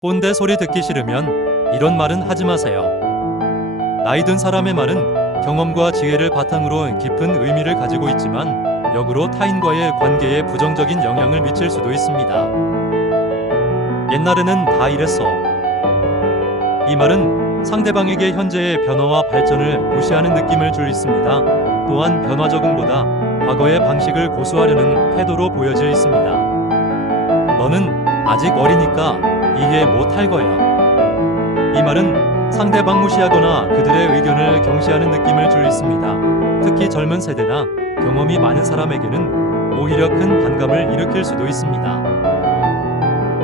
꼰대 소리 듣기 싫으면 이런 말은 하지 마세요. 나이 든 사람의 말은 경험과 지혜를 바탕으로 깊은 의미를 가지고 있지만 역으로 타인과의 관계에 부정적인 영향을 미칠 수도 있습니다. 옛날에는 다 이랬어. 이 말은 상대방에게 현재의 변화와 발전을 무시하는 느낌을 줄 있습니다. 또한 변화 적응보다 과거의 방식을 고수하려는 태도로 보여져 있습니다. 너는 아직 어리니까 이해 못할 거야. 이 말은 상대방 무시하거나 그들의 의견을 경시하는 느낌을 줄 있습니다. 특히 젊은 세대나 경험이 많은 사람에게는 오히려 큰 반감을 일으킬 수도 있습니다.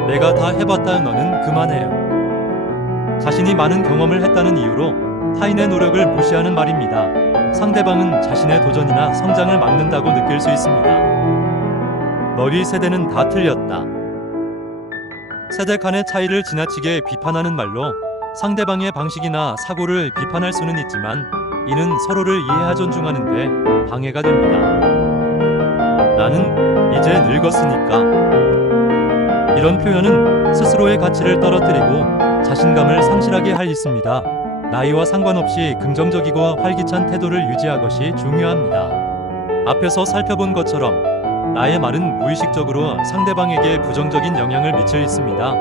내가 다 해봤다 너는 그만해요. 자신이 많은 경험을 했다는 이유로 타인의 노력을 무시하는 말입니다. 상대방은 자신의 도전이나 성장을 막는다고 느낄 수 있습니다. 너희 세대는 다 틀렸다. 세대 간의 차이를 지나치게 비판하는 말로 상대방의 방식이나 사고를 비판할 수는 있지만 이는 서로를 이해하 존중하는데 방해가 됩니다. 나는 이제 늙었으니까. 이런 표현은 스스로의 가치를 떨어뜨리고 자신감을 상실하게 할 있습니다. 나이와 상관없이 긍정적이고 활기찬 태도를 유지하 것이 중요합니다. 앞에서 살펴본 것처럼 나의 말은 무의식적으로 상대방에게 부정적인 영향을 미쳐 있습니다.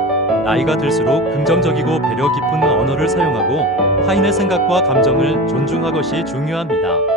나이가 들수록 긍정적이고 배려 깊은 언어를 사용하고 타인의 생각과 감정을 존중하 것이 중요합니다.